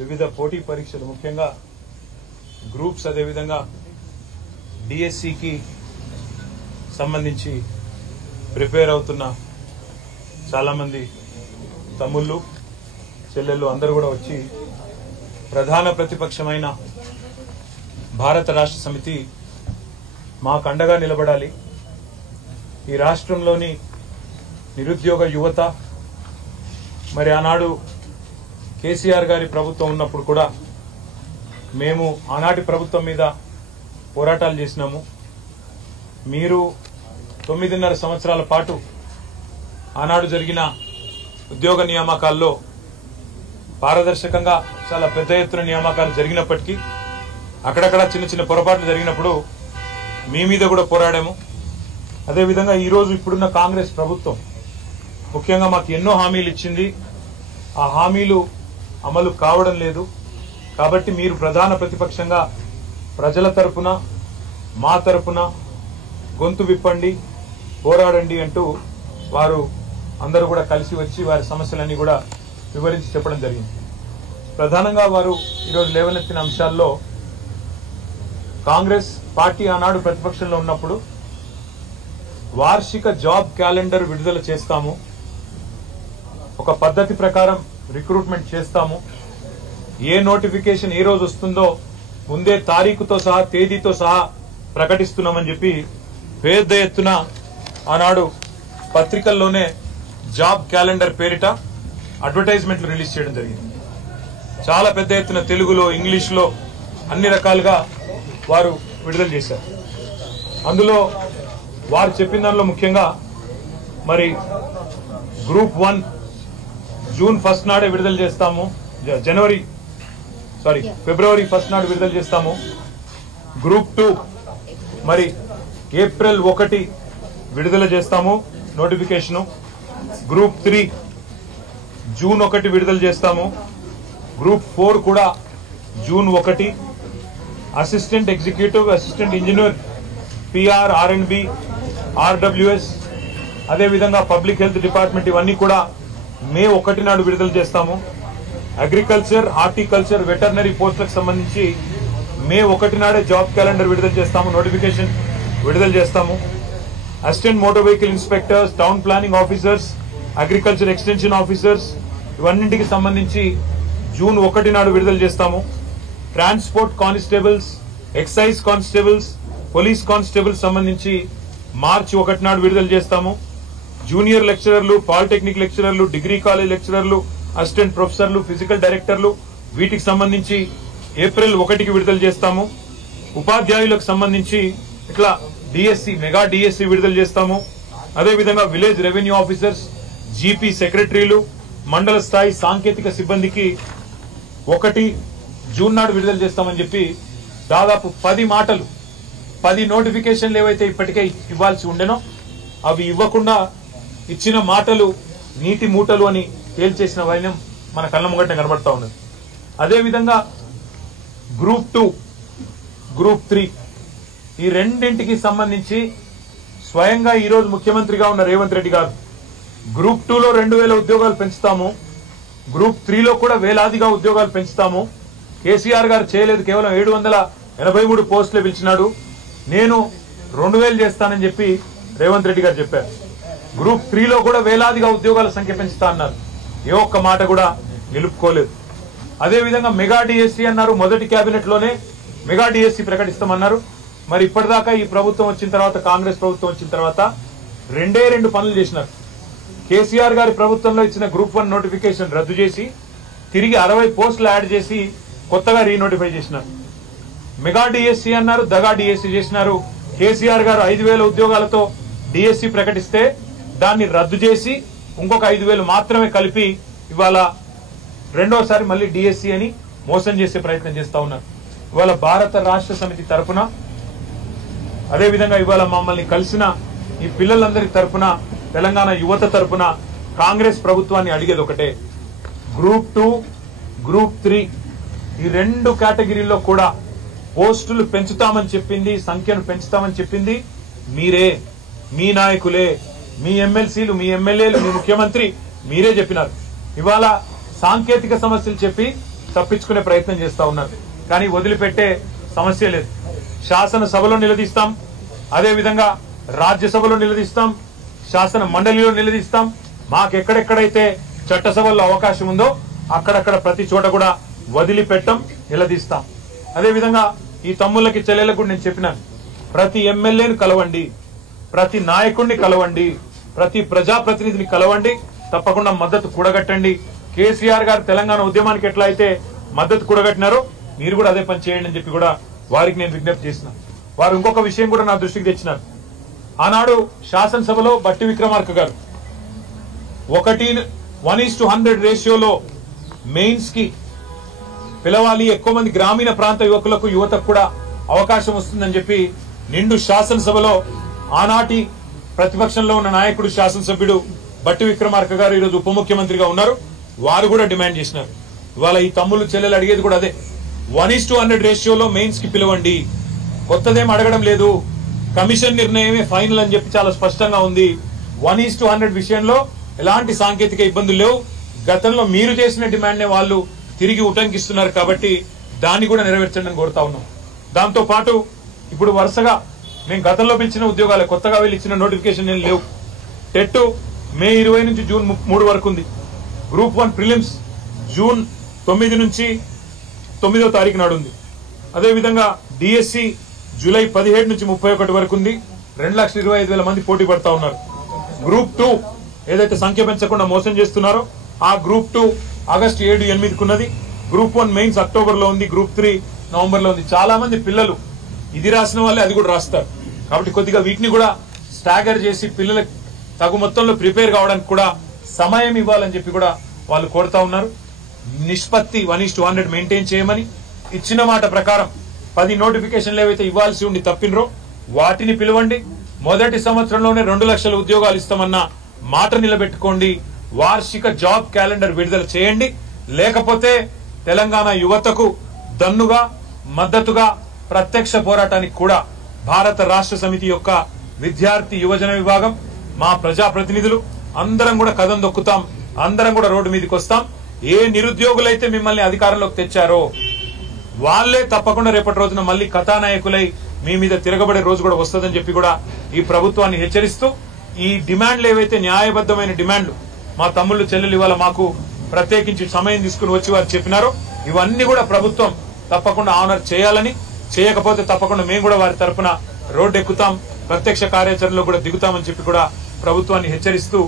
వివిధ పోటీ పరీక్షలు ముఖ్యంగా గ్రూప్స్ అదే విధంగా డిఎస్సి కి సంబంధించి ప్రిపేర్ అవుతున్న చాలా మంది తమ్ముళ్ళు చెల్లెళ్ళు అందరూ కూడా వచ్చి ప్రధాన ప్రతిపక్షమైన భారత రాష్ట్ర సమితి మాకు అండగా నిలబడాలి. ఈ రాష్ట్రంలోని నిరుద్యోగ యువత మరి ఆనాడు కేసీఆర్ గారి ప్రభుత్వం ఉన్నప్పుడు కూడా మేము ఆనాటి ప్రభుత్వం మీద పోరాటాలు చేసినాము. మీరు 9.5 సంవత్సరాల పాటు ఆనాడు జరిగిన ఉద్యోగ నియామకాల్లో పారదర్శకంగా చాలా పెద్ద ఎత్తున నియామకాలు జరిగినప్పటికీ అక్కడక్కడ చిన్న చిన్న పొరపాట్లు జరిగినప్పుడు మీ మీద కూడా పోరాడాము. అదేవిధంగా ఈరోజు ఇప్పుడున్న కాంగ్రెస్ ప్రభుత్వం ముఖ్యంగా మాకు ఎన్నో హామీలు ఇచ్చింది. ఆ హామీలు అమలు కావడం లేదు. కాబట్టి మీరు ప్రధాన ప్రతిపక్షంగా ప్రజల తరపున మా తరపున గొంతు విప్పండి, పోరాడండి అంటూ వారు అందరూ కూడా కలిసి వచ్చి వారి సమస్యలన్నీ కూడా వివరించి చెప్పడం జరిగింది. ప్రధానంగా వారు ఈరోజు లేవనెత్తిన అంశాల్లో కాంగ్రెస్ పార్టీ ఆనాడు ప్రతిపక్షంలో ఉన్నప్పుడు వార్షిక జాబ్ క్యాలెండర్ విడుదల చేస్తాము, ఒక పద్ధతి ప్రకారం రిక్రూట్మెంట్ చేస్తాము, ఏ నోటిఫికేషన్ ఏ రోజు వస్తుందో ముందే తారీఖుతో సహా తేదీతో సహా ప్రకటిస్తున్నామని చెప్పి పెద్ద ఎత్తున ఆనాడు పత్రికల్లోనే జాబ్ క్యాలెండర్ పేరిట అడ్వర్టైజ్మెంట్లు రిలీజ్ చేయడం జరిగింది. చాలా పెద్ద ఎత్తున తెలుగులో ఇంగ్లీష్లో అన్ని రకాలుగా వారు విడుదల చేశారు. అందులో వారు చెప్పిన దానిలో ముఖ్యంగా మరి గ్రూప్ 1 జూన్ 1 నాడే విడుదల చేస్తాము, ఫిబ్రవరి 1 నాడు విడుదల చేస్తాము. గ్రూప్ 2 మరి ఏప్రిల్ 1 విడుదల చేస్తాము నోటిఫికేషను. గ్రూప్ 3 జూన్ 1 విడుదల చేస్తాము. గ్రూప్ 4 కూడా June 1. Assistant executive, assistant engineer, PR, ఆర్ఎండ్బి, ఆర్డబ్ల్యూఎస్ అదేవిధంగా పబ్లిక్ హెల్త్ డిపార్ట్మెంట్ ఇవన్నీ కూడా మే 1 నాడు విడుదల చేస్తాము. అగ్రికల్చర్, హార్టికల్చర్, వెటర్నరీ పోస్టులకు సంబంధించి మే 1 నాడే జాబ్ క్యాలెండర్ విడుదల చేస్తాము, నోటిఫికేషన్ విడుదల చేస్తాము. Assistant motor vehicle inspectors, town planning officers, agriculture extension officers ఇవన్నింటికి సంబంధించి జూన్ 1 నాడు విడుదల చేస్తాము. Transport constables, excise constables, police constables సంబంధించి మార్చి 1 నాడు విడుదల చేస్తాము. జూనియర్ లెక్చరర్లు, పాలిటెక్నిక్ లెక్చరర్లు, డిగ్రీ కాలేజ్ లెక్చరర్లు, అసిస్టెంట్ ప్రొఫెసర్లు, ఫిజికల్ డైరెక్టర్లు వీటికి సంబంధించి ఏప్రిల్ 1కి విడుదల చేస్తాము. ఉపాధ్యాయులకు సంబంధించి ఇట్లా డిఎస్సి, మెగా డిఎస్సి విడుదల చేస్తాము. అదేవిధంగా విలేజ్ రెవెన్యూ ఆఫీసర్స్, జీపీ సెక్రటరీలు, మండల స్థాయి సాంకేతిక సిబ్బందికి 1 జూన్ నాడు విడుదల చేస్తామని చెప్పి దాదాపు 10 నోటిఫికేషన్లు ఏవైతే ఇప్పటికే ఇవ్వాల్సి ఉండేనో అవి ఇవ్వకుండా ఇచ్చిన మాటలు నీటి మూటలు అని తేల్చేసిన వైనం మన కళ్ళ ముంగట కనబడతా ఉన్నది. అదేవిధంగా గ్రూప్ 2, గ్రూప్ 3 ఈ రెండింటికి సంబంధించి స్వయంగా ఈరోజు ముఖ్యమంత్రిగా ఉన్న రేవంత్ రెడ్డి గారు గ్రూప్ 2లో 2000 ఉద్యోగాలు పెంచుతాము, గ్రూప్ 3లో కూడా వేలాదిగా ఉద్యోగాలు పెంచుతాము. కేసీఆర్ గారు చేయలేదు, కేవలం 783 పోస్టులు పిలిచినాడు, నేను 2000 చేస్తానని చెప్పి రేవంత్ రెడ్డి గారు చెప్పారు. గ్రూప్ 3లో కూడా వేలాదిగా ఉద్యోగాల సంఖ్య పెంచుతా అన్నారు, ఏ ఒక్క మాట కూడా నిలుపుకోలేదు. అదేవిధంగా మెగా డిఎస్సీ అన్నారు, మొదటి కేబినెట్ లోనే మెగా డిఎస్సీ ప్రకటిస్తామన్నారు. మరి ఇప్పటిదాకా ఈ ప్రభుత్వం వచ్చిన తర్వాత, కాంగ్రెస్ ప్రభుత్వం వచ్చిన తర్వాత 2 పనులు చేసినారు. కేసీఆర్ గారి ప్రభుత్వంలో ఇచ్చిన గ్రూప్ 1 నోటిఫికేషన్ రద్దు చేసి తిరిగి 60 పోస్టులు యాడ్ చేసి కొత్తగా రీనోటిఫై చేసినారు. మెగా డిఎస్సీ అన్నారు, దగా డిఎస్సీ చేసినారు. కేసీఆర్ గారు 5000 ఉద్యోగాలతో డిఎస్సీ ప్రకటిస్తే దాన్ని రద్దు చేసి ఇంకొక 5000 మాత్రమే కలిపి ఇవాళ రెండోసారి మళ్ళీ డిఎస్సీ అని మోసం చేసే ప్రయత్నం చేస్తా ఉన్నారు. ఇవాళ భారత రాష్ట్ర సమితి తరఫున అదేవిధంగా ఇవాళ మమ్మల్ని కలిసిన ఈ పిల్లలందరి తరఫున, తెలంగాణ యువత తరఫున కాంగ్రెస్ ప్రభుత్వాన్ని అడిగేది ఒకటే, గ్రూప్ 2, గ్రూప్ 3 ఈ 2 కేటగిరీల్లో కూడా పోస్టులు పెంచుతామని చెప్పింది, సంఖ్యను పెంచుతామని చెప్పింది మీరే, మీ నాయకులే, మీ ఎమ్మెల్సీలు, మీ ఎమ్మెల్యేలు, మీ ముఖ్యమంత్రి మీరే చెప్పినారు. ఇవాళ సాంకేతిక సమస్యలు చెప్పి తప్పించుకునే ప్రయత్నం చేస్తా ఉన్నారు. కానీ వదిలిపెట్టే సమస్య లేదు. శాసనసభలో నిలదీస్తాం, అదేవిధంగా రాజ్యసభలో నిలదీస్తాం, శాసన మండలిలో నిలదీస్తాం. మాకెక్కడెక్కడైతే చట్టసభల్లో అవకాశం ఉందో అక్కడక్కడ ప్రతి చోట కూడా వదిలిపెట్టం, నిలదీస్తాం. అదేవిధంగా ఈ తమ్ముళ్ళకి చెల్లెలకు కూడా నేను చెప్పినాను, ప్రతి ఎమ్మెల్యేని కలవండి, ప్రతి నాయకుడిని కలవండి, ప్రతి ప్రజాప్రతినిధిని కలవండి, తప్పకుండా మద్దతు కూడగట్టండి. కేసీఆర్ గారు తెలంగాణ ఉద్యమానికి ఎట్లా అయితే మద్దతు కూడగట్టినారో మీరు కూడా అదే పని చేయండి అని చెప్పి కూడా వారికి నేను విజ్ఞప్తి చేసిన. వారు ఇంకొక విషయం కూడా నా దృష్టికి తెచ్చినారు. ఆనాడు శాసనసభలో బట్టి విక్రమార్క గారు 1:100 రేషియోలో మెయిన్స్ కి పిలవాలి, ఎక్కువ మంది గ్రామీణ ప్రాంత యువకులకు యువతకు కూడా అవకాశం వస్తుందని చెప్పి నిండు శాసనసభలో ఆనాటి ప్రతిపక్షంలో ఉన్న నాయకుడు శాసనసభ్యుడు బట్టి విక్రమార్క గారు ఈరోజు ఉప ముఖ్యమంత్రిగా ఉన్నారు. వారు కూడా డిమాండ్ చేసినారు. ఇవాళ ఈ తమ్ముళ్ళు చెల్లెలు అడిగేది కూడా అదే, 1:100 రేషియోలో మెయిన్స్ కి పిలవండి. కొత్తదేం అడగడం లేదు, కమిషన్ నిర్ణయమే ఫైనల్ అని చెప్పి చాలా స్పష్టంగా ఉంది. 1:100 విషయంలో ఎలాంటి సాంకేతిక ఇబ్బందులు లేవు. గతంలో మీరు చేసిన డిమాండ్ నే వాళ్ళు తిరిగి ఉటంకిస్తున్నారు కాబట్టి దాన్ని కూడా నెరవేర్చండి అని కోరుతా ఉన్నాం. దాంతో పాటు ఇప్పుడు వరుసగా మేము గతంలో పిలిచిన ఉద్యోగాలే, కొత్తగా వెళ్ళి ఇచ్చిన నోటిఫికేషన్ ఏం లేవు. టెట్ మే 20 నుంచి జూన్ 3 వరకు ఉంది. గ్రూప్ 1 ప్రిలిమ్స్ జూన్ 9 నుంచి 9వ తారీఖు నాడు ఉంది. అదేవిధంగా డిఎస్సి జూలై 17 నుంచి 31 వరకు ఉంది. 2,25,000 మంది పోటీ పడతా ఉన్నారు. గ్రూప్ 2 ఏదైతే సంఖ్య పెంచకుండా మోసం చేస్తున్నారో ఆ గ్రూప్ 2 ఆగస్టు 7, 8కు ఉన్నది. గ్రూప్ 1 మెయిన్స్ అక్టోబర్ లో ఉంది. గ్రూప్ 3 నవంబర్ లో ఉంది. చాలా మంది పిల్లలు ఇది రాసిన వాళ్ళే అది కూడా రాస్తారు. కాబట్టి కొద్దిగా వీటిని కూడా స్టాగర్ చేసి పిల్లలకు తగు మొత్తంలో ప్రిపేర్ కావడానికి కూడా సమయం ఇవ్వాలని చెప్పి కూడా వాళ్ళు కోరుతా ఉన్నారు. నిష్పత్తి 1:100 మెయింటైన్ చేయమని, ఇచ్చిన మాట ప్రకారం 10 నోటిఫికేషన్లు ఏవైతే ఇవ్వాల్సి ఉండి తప్పినరో వాటిని పిలవండి. మొదటి సంవత్సరంలోనే 2 లక్షల ఉద్యోగాలు ఇస్తామన్న మాట నిలబెట్టుకోండి. వార్షిక జాబ్ క్యాలెండర్ విడుదల చేయండి. లేకపోతే తెలంగాణ యువతకు దన్నుగా మద్దతుగా ప్రత్యక్ష పోరాటానికి కూడా భారత రాష్ట్ర సమితి యొక్క విద్యార్థి యువజన విభాగం, మా ప్రజాప్రతినిధులు అందరం కూడా కదం దొక్కుతాం. అందరం కూడా రోడ్డు మీదకి వస్తాం. ఏ నిరుద్యోగులైతే మిమ్మల్ని అధికారంలోకి తెచ్చారో వాళ్లే తప్పకుండా రేపటి రోజున మళ్లీ కథానాయకులై మీ మీద తిరగబడే రోజు కూడా వస్తుందని చెప్పి కూడా ఈ ప్రభుత్వాన్ని హెచ్చరిస్తూ, ఈ డిమాండ్లు ఏవైతే న్యాయబద్దమైన డిమాండ్లు మా తమ్ముళ్ళు చెల్లెలు ఇవాళ మాకు ప్రత్యేకించి సమయం తీసుకుని వచ్చి వారు చెప్పినారో ఇవన్నీ కూడా ప్రభుత్వం తప్పకుండా ఆనర్ చేయాలని, చేయకపోతే తప్పకుండా మేము కూడా వారి తరఫున రోడ్డు ఎక్కుతాం, ప్రత్యక్ష కార్యాచరణలో కూడా దిగుతామని చెప్పి కూడా ప్రభుత్వాన్ని హెచ్చరిస్తూ